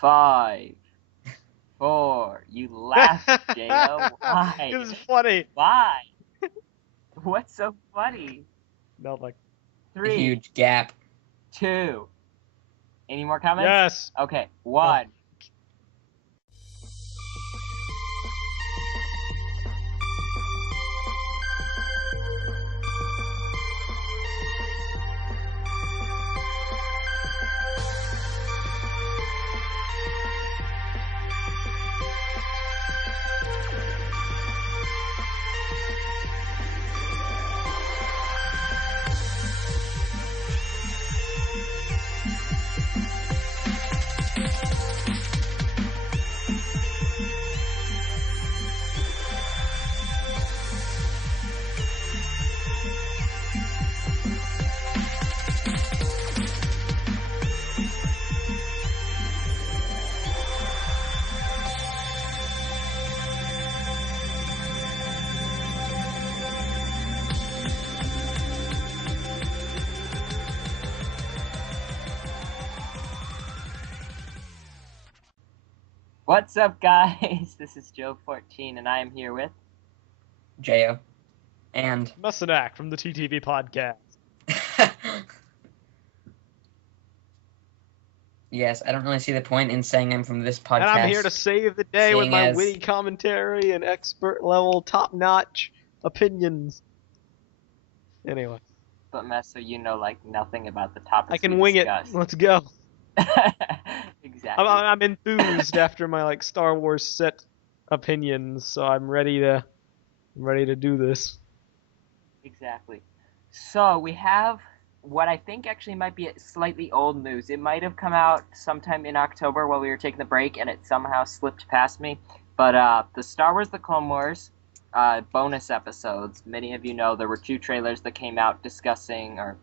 5, 4. You laughed, Jeyo. Why? This is funny. Why? What's so funny? Nothing. A 3, huge gap. 2. Any more comments? Yes. Okay, 1. What's up, guys? This is Joev14, and I am here with... Jeyo. And... Mesonak from the TTV podcast. Yes, I don't really see the point in saying I'm from this podcast. And I'm here to save the day with seeing my as- witty commentary and expert-level, top-notch opinions. Anyway. But Meso, you know, like, nothing about the topics I can we wing discussed. it. Let's go. Exactly. I'm enthused after my like Star Wars set opinions, so I'm ready to do this. Exactly. So, we have what I think actually might be slightly old news. It might have come out sometime in October while we were taking the break, and it somehow slipped past me. But the Star Wars The Clone Wars bonus episodes, many of you know there were 2 trailers that came out discussing, or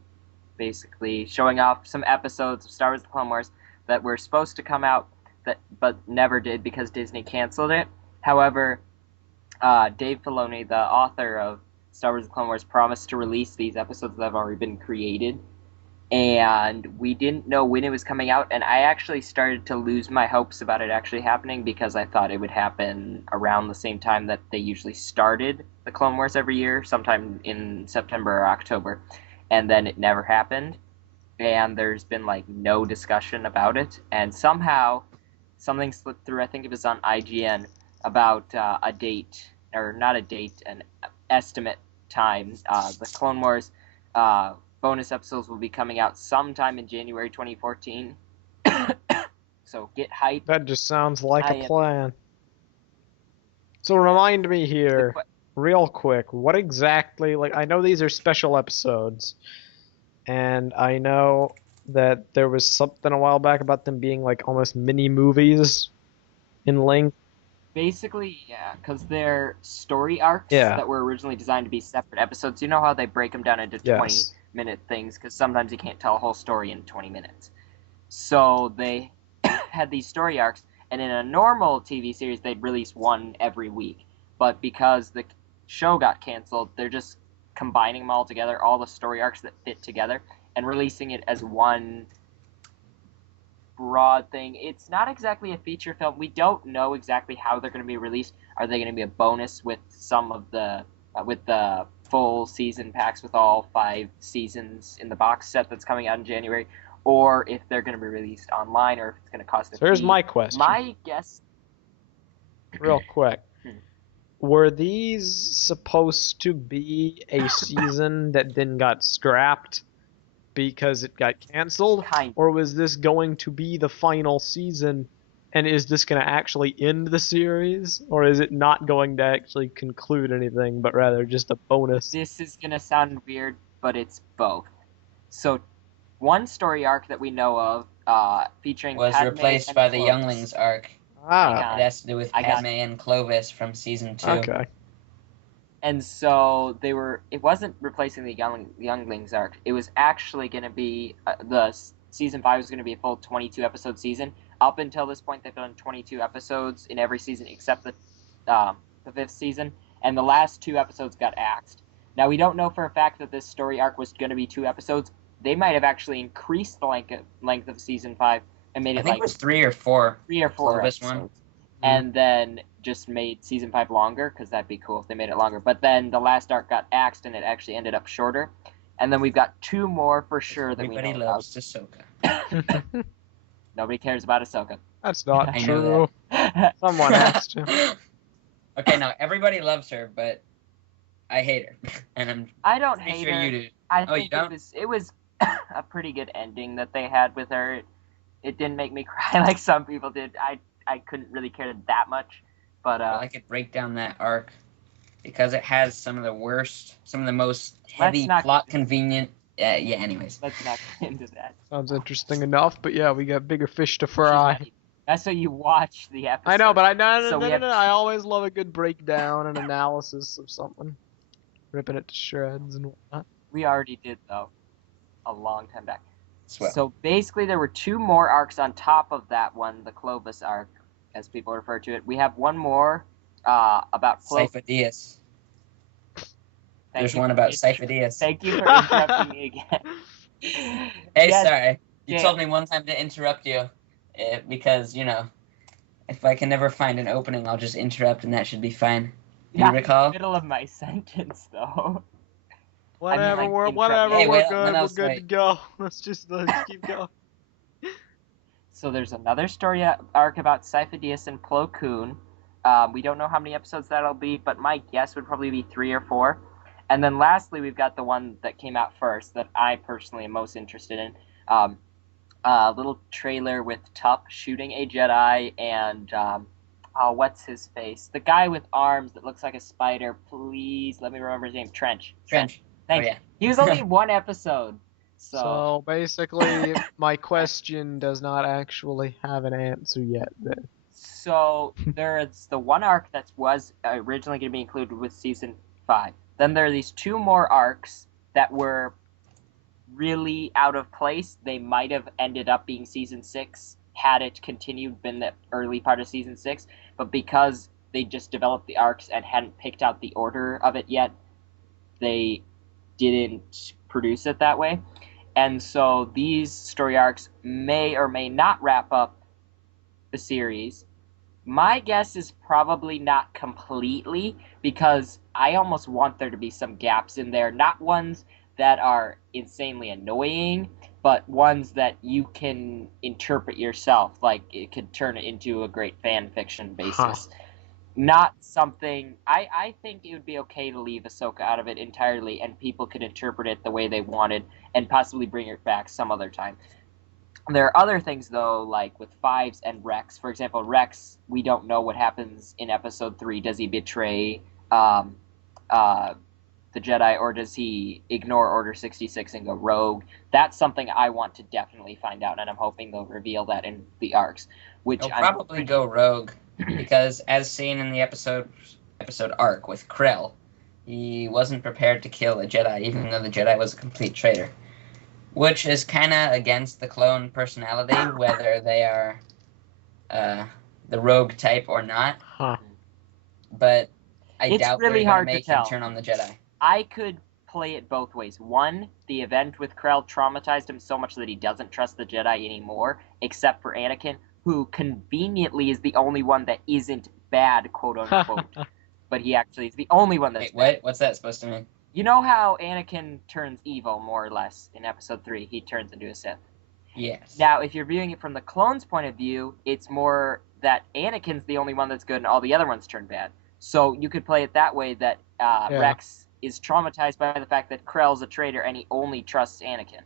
basically showing off some episodes of Star Wars The Clone Wars that were supposed to come out, but never did because Disney canceled it. However, Dave Filoni, the author of Star Wars The Clone Wars, promised to release these episodes that have already been created, and we didn't know when it was coming out, and I actually started to lose my hopes about it actually happening because I thought it would happen around the same time that they usually started The Clone Wars every year, sometime in September or October, and then it never happened, and there's been like no discussion about it, and somehow something slipped through, I think it was on IGN, about a date, or not a date, an estimate time. The Clone Wars bonus episodes will be coming out sometime in January 2014. So get hyped. That just sounds like a plan. So remind me here, real quick, what exactly, like, I know these are special episodes, and I know that there was something a while back about them being like almost mini movies in length. Basically, yeah, because they're story arcs that were originally designed to be separate episodes. You know how they break them down into 20-minute things, because sometimes you can't tell a whole story in 20 minutes. So they had these story arcs, and in a normal TV series, they'd release one every week. But because the show got canceled, they're just combining them all together, all the story arcs that fit together, and releasing it as one broad thing. It's not exactly a feature film. We don't know exactly how they're going to be released. Are they going to be a bonus with some of the with the full season packs with all 5 seasons in the box set that's coming out in January, or if they're going to be released online, or if it's going to cost a fee? Here's my question. My guess, real quick, were these supposed to be a season that then got scrapped because it got canceled, or was this going to be the final season, and is this going to actually end the series, or is it not going to actually conclude anything, but rather just a bonus? This is going to sound weird, but it's both. So, one story arc that we know of, featuring was Padme replaced and by the Clovis. Younglings arc. Ah. It has to do with Padme and Clovis from season 2. Okay. And so it wasn't replacing the Younglings arc. It was actually going to be, the season 5 was going to be a full 22 episode season. Up until this point, they've done 22 episodes in every season except the 5th season, and the last 2 episodes got axed. Now, we don't know for a fact that this story arc was going to be 2 episodes. They might have actually increased the length of season 5 and made I it think like it was 3 or 4. 3 or 4 Clovis episodes, one. and then just made season 5 longer because that'd be cool if they made it longer. But then the last arc got axed, and it actually ended up shorter. And then we've got 2 more for sure that we Everybody know loves Ahsoka. about. Nobody cares about Ahsoka. That's not I know true. that. Someone has to. Okay, now everybody loves her, but I hate her, and I don't pretty hate sure her. you do. I Oh, you think don't? it was a pretty good ending that they had with her. It didn't make me cry like some people did. I couldn't really care that much, but Well, I could break down that arc because it has some of the most heavy not plot get convenient. Yeah. Anyways, let's not get into that. Sounds interesting enough, but yeah, we got bigger fish to She's fry. right. That's so you watch the episode. I know, but no, So we have- I always love a good breakdown and analysis of something. Ripping it to shreds and whatnot. We already did though, a long time back. swell. So basically, there were 2 more arcs on top of that one, the Clovis arc, as people refer to it. We have one more about Clovis. Sifo-Dyas. Thank There's you one for about inter- Sifo-Dyas. Thank you for interrupting me again. Hey, Yes, sorry. You Dan. told me one time to interrupt you because, if I can never find an opening, I'll just interrupt and that should be fine. Do you Not in recall? the middle of my sentence, though. Whatever, like, we're interrupt- Hey, we're wait, good. when We're else, good to wait. go. Let's keep going. So there's another story arc about Sifo-Dyas and Plo Koon. We don't know how many episodes that'll be, but my guess would probably be 3 or 4. And then lastly, we've got the one that came out first that I personally am most interested in. A little trailer with Tup shooting a Jedi and what's his face? The guy with arms that looks like a spider. Please let me remember his name. Trench. Trench. Thank Oh, you. yeah. He was only in 1 episode. So basically, my question does not actually have an answer yet. Then. So there's the one arc that was originally going to be included with season 5. Then there are these 2 more arcs that were really out of place. They might have ended up being season 6 had it continued, been the early part of season 6. But because they just developed the arcs and hadn't picked out the order of it yet, they didn't produce it that way. And so these story arcs may or may not wrap up the series. My guess is probably not completely, because I almost want there to be some gaps in there. Not ones that are insanely annoying, but ones that you can interpret yourself. Like, it could turn it into a great fan fiction basis. Not something... I think it would be okay to leave Ahsoka out of it entirely, and people could interpret it the way they wanted, and possibly bring it back some other time. There are other things, though, like with Fives and Rex. For example, Rex, we don't know what happens in Episode 3. Does he betray the Jedi, or does he ignore Order 66 and go rogue? That's something I want to definitely find out, and I'm hoping they'll reveal that in the arcs. Which He'll probably go rogue, because as seen in the episode arc with Krell, he wasn't prepared to kill a Jedi, even though the Jedi was a complete traitor. Which is kind of against the clone personality, whether they are the rogue type or not. But I doubt really they're hard going to to make him tell. turn on the Jedi. I could play it both ways. One, the event with Krell traumatized him so much that he doesn't trust the Jedi anymore, except for Anakin, who conveniently is the only one that isn't bad, quote unquote. But he actually is the only one that's Wait, bad. what? What's that supposed to mean? You know how Anakin turns evil, more or less, in Episode 3? He turns into a Sith. Yes. Now, if you're viewing it from the clone's point of view, it's more that Anakin's the only one that's good and all the other ones turn bad. So you could play it that way, that Rex is traumatized by the fact that Krell's a traitor and he only trusts Anakin.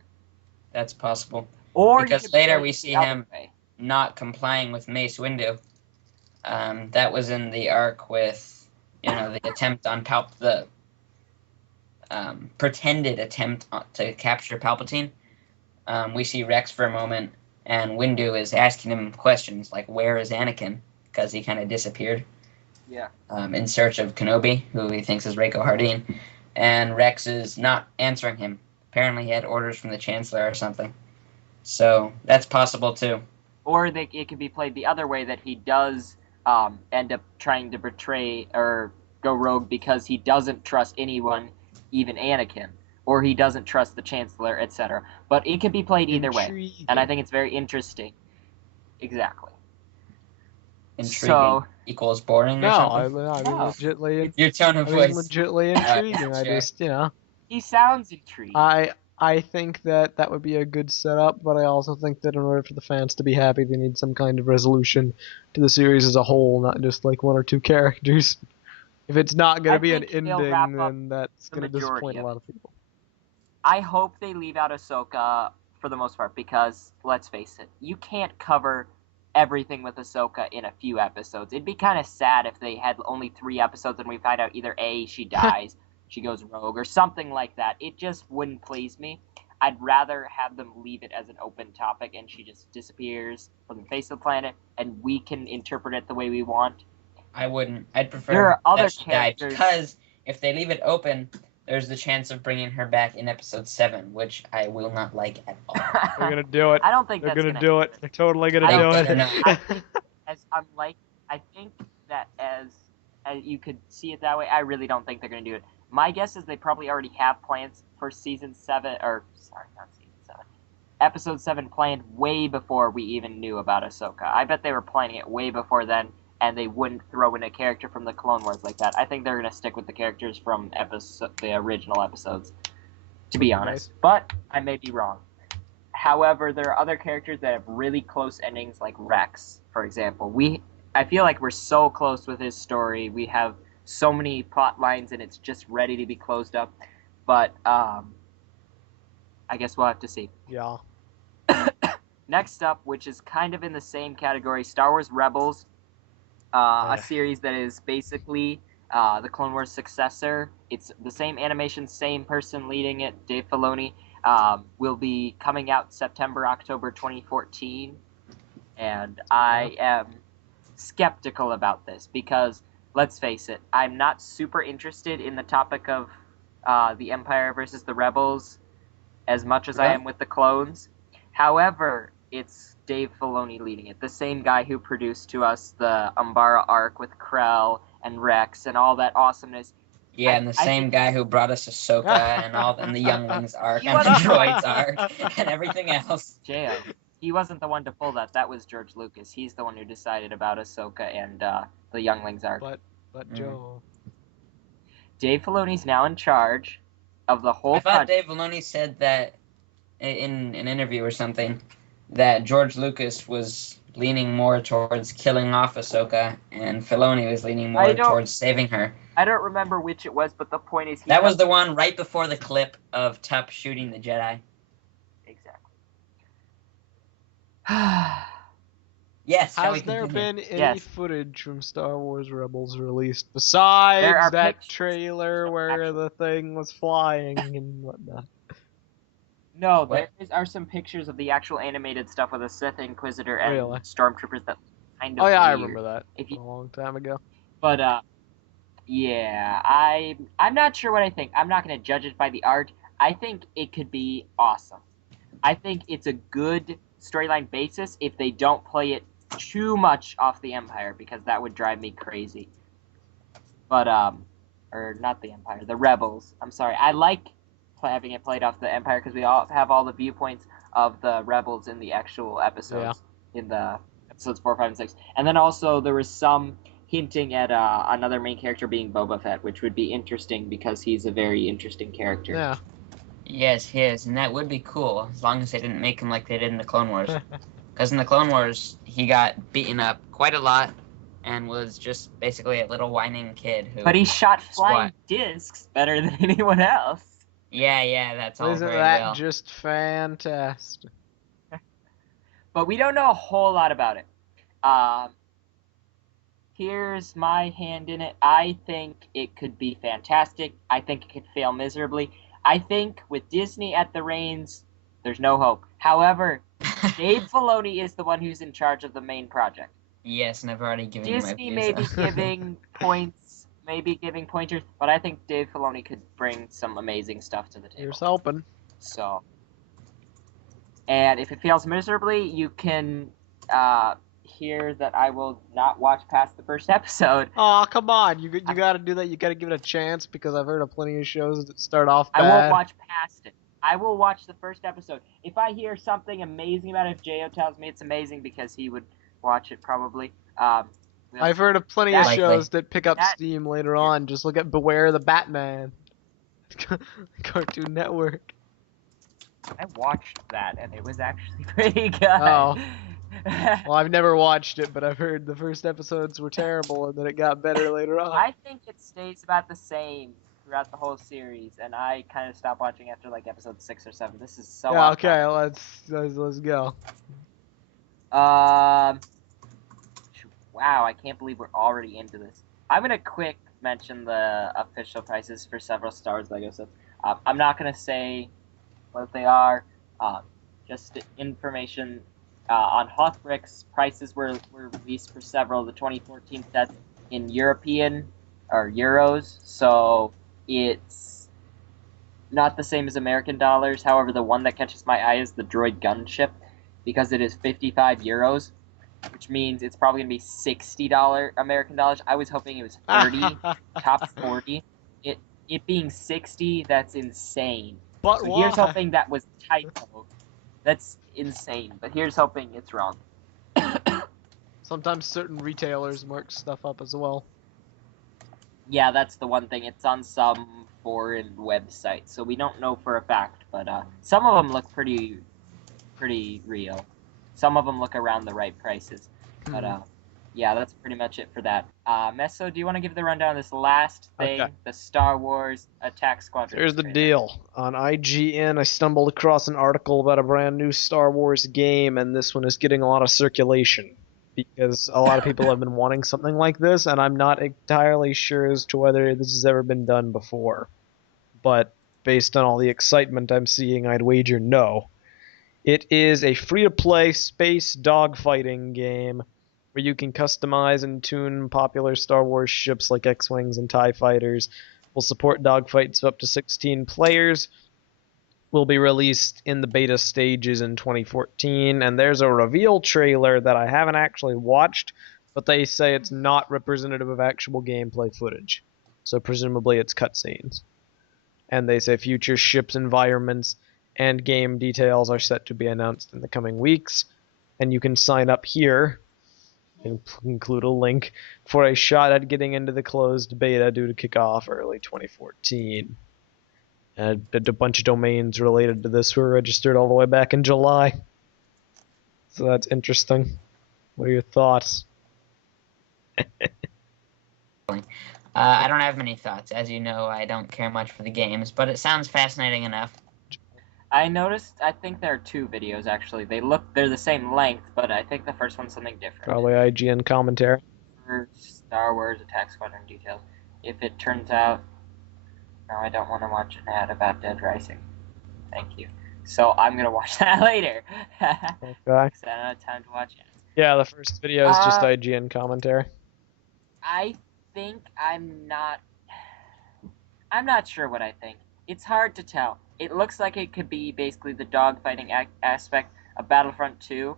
That's possible. Or because later we see him not complying with Mace Windu. That was in the arc with, the attempt on the pretended attempt to capture Palpatine. We see Rex for a moment, and Windu is asking him questions like, "Where is Anakin?" Because he kind of disappeared. Yeah. In search of Kenobi, who he thinks is Reiko Hardeen, and Rex is not answering him. Apparently, he had orders from the Chancellor or something. So that's possible too. Or it could be played the other way, that he does end up trying to betray or go rogue because he doesn't trust anyone, even Anakin, or he doesn't trust the Chancellor, etc. But it could be played either way, and I think it's very interesting. Exactly. Intriguing So, equals boring or No, I something? mean No. legitly. Your tone of I mean, voice. legitimately intriguing. I Sure. just, you know, he sounds intrigued. I think that would be a good setup, but I also think that in order for the fans to be happy, they need some kind of resolution to the series as a whole, not just like one or two characters. If it's not going I to be an think they'll wrap ending, up then that's the going to majority disappoint a of lot of people. I hope they leave out Ahsoka for the most part because, let's face it, you can't cover everything with Ahsoka in a few episodes. It'd be kind of sad if they had only 3 episodes and we find out either A, she dies, she goes rogue, or something like that. It just wouldn't please me. I'd rather have them leave it as an open topic and she just disappears from the face of the planet and we can interpret it the way we want. I wouldn't. I'd There prefer are other that she died, characters. because if they leave it open, there's the chance of bringing her back in episode 7, which I will not like at all. They're going to do it. I don't think They're that's going gonna to do it. happen. They're totally going I to don't do think it. they're not. I think that as you could see it that way, I really don't think they're going to do it. My guess is they probably already have plans for season 7, or sorry, not season 7, episode 7 planned way before we even knew about Ahsoka. I bet they were planning it way before then, and they wouldn't throw in a character from the Clone Wars like that. I think they're going to stick with the characters from the original episodes, to be honest. Nice. But I may be wrong. However, there are other characters that have really close endings, like Rex, for example. I feel like we're so close with his story. We have so many plot lines, and it's just ready to be closed up. But I guess we'll have to see. Yeah. Next up, which is kind of in the same category, Star Wars Rebels, a series that is basically the Clone Wars successor. It's the same animation, same person leading it, Dave Filoni. Will be coming out September, October 2014. And I am skeptical about this because, let's face it, I'm not super interested in the topic of the Empire versus the Rebels as much as I am with the clones. However, it's Dave Filoni leading it, the same guy who produced to us the Umbara arc with Krell and Rex and all that awesomeness. Yeah, and the same guy who brought us Ahsoka and the Younglings arc and the Droids arc and everything else. Jeyo. He wasn't the one to pull that. That was George Lucas. He's the one who decided about Ahsoka and the Younglings arc. But Joe. Dave Filoni's now in charge of the whole. I thought Dave Filoni said that in an interview or something that George Lucas was leaning more towards killing off Ahsoka and Filoni was leaning more towards saving her. I don't remember which it was, but the point is... That was the one right before the clip of Tup shooting the Jedi. Exactly. Yes. Has there been any footage from Star Wars Rebels released besides that trailer where the thing was flying and whatnot? No, there are some pictures of the actual animated stuff with a Sith Inquisitor and Stormtroopers that kind of I weird. remember that a long time ago. But, yeah, I'm not sure what I think. I'm not going to judge it by the art. I think it could be awesome. I think it's a good storyline basis if they don't play it too much off the Empire, because that would drive me crazy. But, or not the Empire, the Rebels. I'm sorry. I like having it played off the Empire because we all have all the viewpoints of the Rebels in the actual episodes, in the episodes 4, 5, and 6. And then also there was some hinting at another main character being Boba Fett, which would be interesting because he's a very interesting character. Yeah. Yes, he is, and that would be cool as long as they didn't make him like they did in the Clone Wars. Because in the Clone Wars, he got beaten up quite a lot and was just basically a little whining kid who... But he shot flying discs better than anyone else. Yeah, that's all Isn't very that well. just fantastic? But we don't know a whole lot about it. Here's my hand in it. I think it could be fantastic. I think it could fail miserably. I think with Disney at the reins, there's no hope. However, Dave Filoni is the one who's in charge of the main project. Yes, and I've already given you my Disney views. may be giving points, maybe giving pointers, but I think Dave Filoni could bring some amazing stuff to the table. Here's hoping. So, and if it fails miserably, you can hear that I will not watch past the first episode. Oh, come on. You got to do that. You got to give it a chance because I've heard of plenty of shows that start off bad. I won't watch past it. I will watch the first episode. If I hear something amazing about it, if Jeyo tells me it's amazing because he would watch it probably. I've heard of plenty of Likely. shows that pick up That- steam later on. Just look at Beware the Batman. Cartoon Network. I watched that and it was actually pretty good. Oh. Well, I've never watched it, but I've heard the first episodes were terrible and then it got better later on. I think it stays about the same throughout the whole series, and I kind of stopped watching after like episode 6 or 7. This is so Yeah, off okay, topic. let's go. Wow, I can't believe we're already into this. I'm gonna quick mention the official prices for several Star Wars Lego sets. I'm not gonna say what they are. Just information on Hothbricks. Prices were released for several of the 2014 sets in European or euros, so it's not the same as American dollars. However, the one that catches my eye is the droid gunship because it is 55 euros. Which means it's probably going to be $60 American dollars. I was hoping it was 30, top 40. It being 60, that's insane. But So why? here's hoping that was typo. That's insane. But here's hoping it's wrong. Sometimes certain retailers mark stuff up as well. Yeah, that's the one thing. It's on some foreign website, so we don't know for a fact. But some of them look pretty real. Some of them look around the right prices. But yeah, that's pretty much it for that. Meso, do you want to give the rundown of this last thing, Okay. the Star Wars Attack Squadron? Here's the trailer? deal. On IGN, I stumbled across an article about a brand new Star Wars game, and this one is getting a lot of circulation. Because a lot of people have been wanting something like this, and I'm not entirely sure as to whether this has ever been done before. But based on all the excitement I'm seeing, I'd wager no. It is a free-to-play space dogfighting game where you can customize and tune popular Star Wars ships like X-Wings and TIE Fighters. Will support dogfights of up to 16 players. Will be released in the beta stages in 2014, and there's a reveal trailer that I haven't actually watched, but they say it's not representative of actual gameplay footage. So presumably it's cutscenes. And they say future ships, environments, and game details are set to be announced in the coming weeks, and you can sign up here, and include a link, for a shot at getting into the closed beta due to kick off early 2014. And a bunch of domains related to this were registered all the way back in July. So that's interesting. What are your thoughts? I don't have many thoughts. As you know, I don't care much for the games, but it sounds fascinating enough. I noticed, I think there are 2 videos actually. They're the same length, but I think the first one's something different. Probably IGN commentary. For Star Wars Attack Squadron details. If it turns out... No, I don't want to watch an ad about Dead Rising. Thank you. So I'm going to watch that later. Okay. Because I don't have time to watch it. Yeah, the first video is just IGN commentary. I think I'm not sure what I think. It's hard to tell. It looks like it could be basically the dogfighting aspect of Battlefront 2,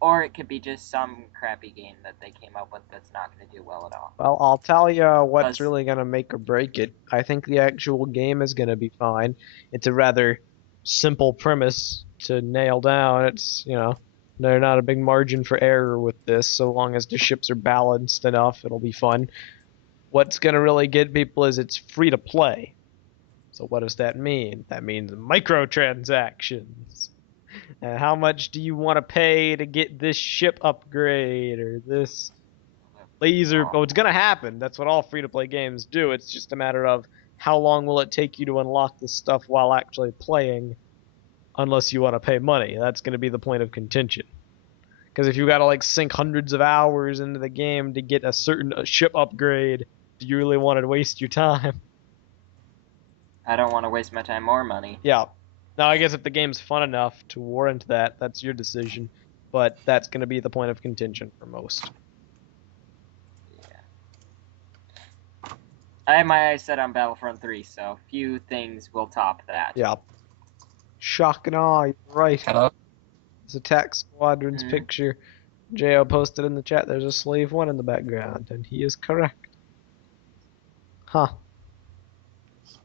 or it could be just some crappy game that they came up with that's not going to do well at all. Well, I'll tell you what's Because- really going to make or break it. I think the actual game is going to be fine. It's a rather simple premise to nail down. It's, there's not a big margin for error with this. So long as the ships are balanced enough, it'll be fun. What's going to really get people is it's free to play. So what does that mean? That means microtransactions. And how much do you want to pay to get this ship upgrade or this laser? Oh, it's going to happen. That's what all free-to-play games do. It's just a matter of how long will it take you to unlock this stuff while actually playing, unless you want to pay money. That's going to be the point of contention. Because if you got to sink hundreds of hours into the game to get a certain ship upgrade, do you really want to waste your time? I don't want to waste my time or money. Yeah. Now, I guess if the game's fun enough to warrant that, that's your decision. But that's going to be the point of contention for most. Yeah. I have my eyes set on Battlefront 3, so few things will top that. Yeah. Shock and awe, you're right. Hello? This Attack Squadron's Mhm. picture. Jeyo posted in the chat, there's a Slave 1 in the background, and he is correct. Huh.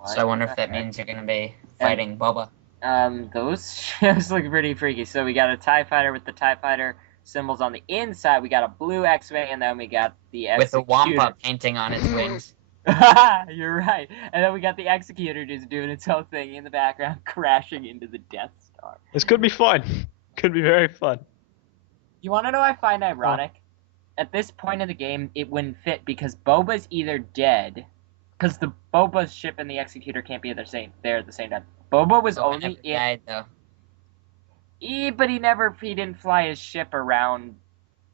So I wonder if that means you're going to be fighting Boba. Those ships look pretty freaky. So we got a TIE fighter with the TIE fighter symbols on the inside. We got a blue X-wing, and then we got the With a executor. wampa painting on its wings. You're right. And then we got the executor just doing its own thing in the background, crashing into the Death Star. This could be fun. Could be very fun. You want to know what I find ironic? At this point in the game, it wouldn't fit because Boba's either dead, because the Boba's ship and the executor can't be there at the same time. Boba was Boba only never in. died, though. But he didn't fly his ship around.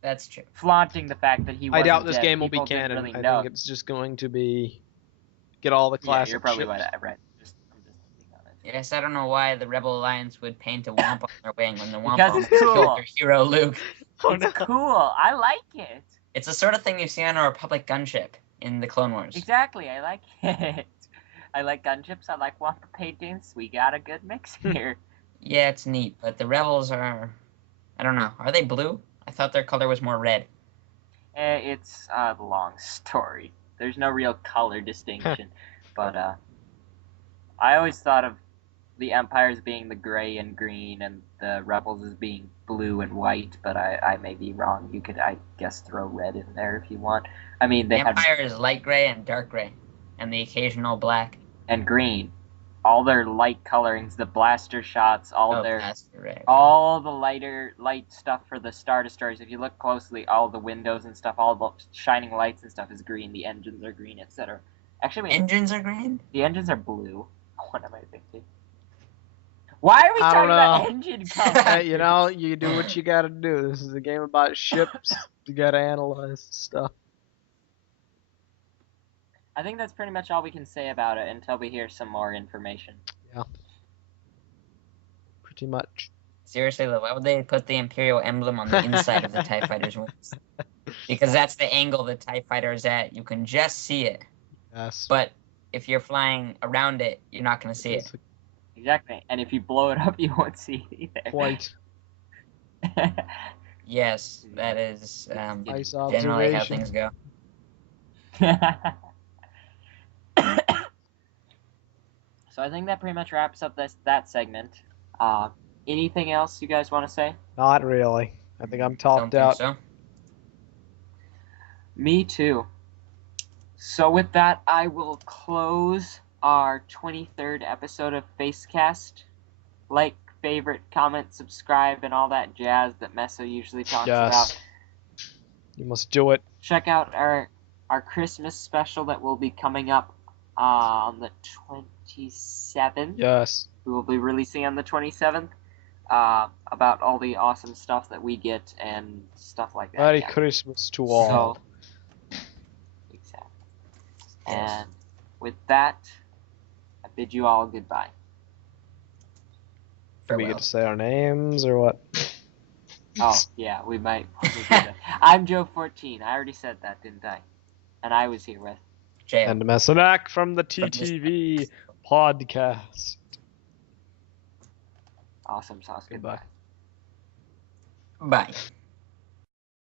That's true. Flaunting the fact that he wasn't I doubt this dead. game will be People didn't canon. really I know. think it's just going to be get all the classic you're probably ships. right. I'm just thinking on it. Yes, I don't know why the Rebel Alliance would paint a wampa on their wing when the wampa Because almost it's cool. killed their hero Luke. Oh, It's no. cool. I like it. It's the sort of thing you see on a Republic gunship in the Clone Wars. Exactly. I like it. I like gunships. I like wampa paintings. We got a good mix here. Yeah, it's neat, but the Rebels are... I don't know. Are they blue? I thought their color was more red. It's a long story. There's no real color distinction. But I always thought of the Empire as being the gray and green and the Rebels as being blue and white, but I may be wrong. You could, I guess, throw red in there if you want. I mean, The they have Empire is light gray and dark gray, and the occasional black. and green. All their light colorings, the blaster shots, all Blaster red. all the light stuff for the Star Destroyers. If you look closely, all the windows and stuff, all the shining lights and stuff is green. The engines are green, etc. Actually, Engines are green? the engines are blue. What am I thinking? Why are we I talking don't about know. engine color? You do what you gotta do. This is a game about ships. You gotta analyze stuff. I think that's pretty much all we can say about it until we hear some more information. Pretty much. Seriously, though, why would they put the Imperial emblem on the inside of the TIE Fighter's wings? Because that's the angle the TIE Fighter is at. You can just see it. Yes. But if you're flying around it, you're not going to see it. Exactly. And if you blow it up, you won't see it either. Quite. Yes, that is Nice generally how observation. things go. So I think that pretty much wraps up that segment. Anything else you guys want to say? Not really. I think I'm Don't topped think out. so. Me too. So with that, I will close our 23rd episode of Facecast. Like, favorite, comment, subscribe, and all that jazz that Meso usually talks Yes. about. You must do it. Check out our Christmas special that will be coming up on the 27th. Yes. We will be releasing on the 27th about all the awesome stuff that we get and stuff like that. Merry yeah. Christmas to all. So, exactly. And with that, I bid you all goodbye. Do we Farewell. get to say our names or what? Oh, yeah, we might. Do that. I'm Joev14. I already said that, didn't I? And I was here with. Jail. And Mesonak from the From this TTV podcast. Awesome sauce. Goodbye. Bye.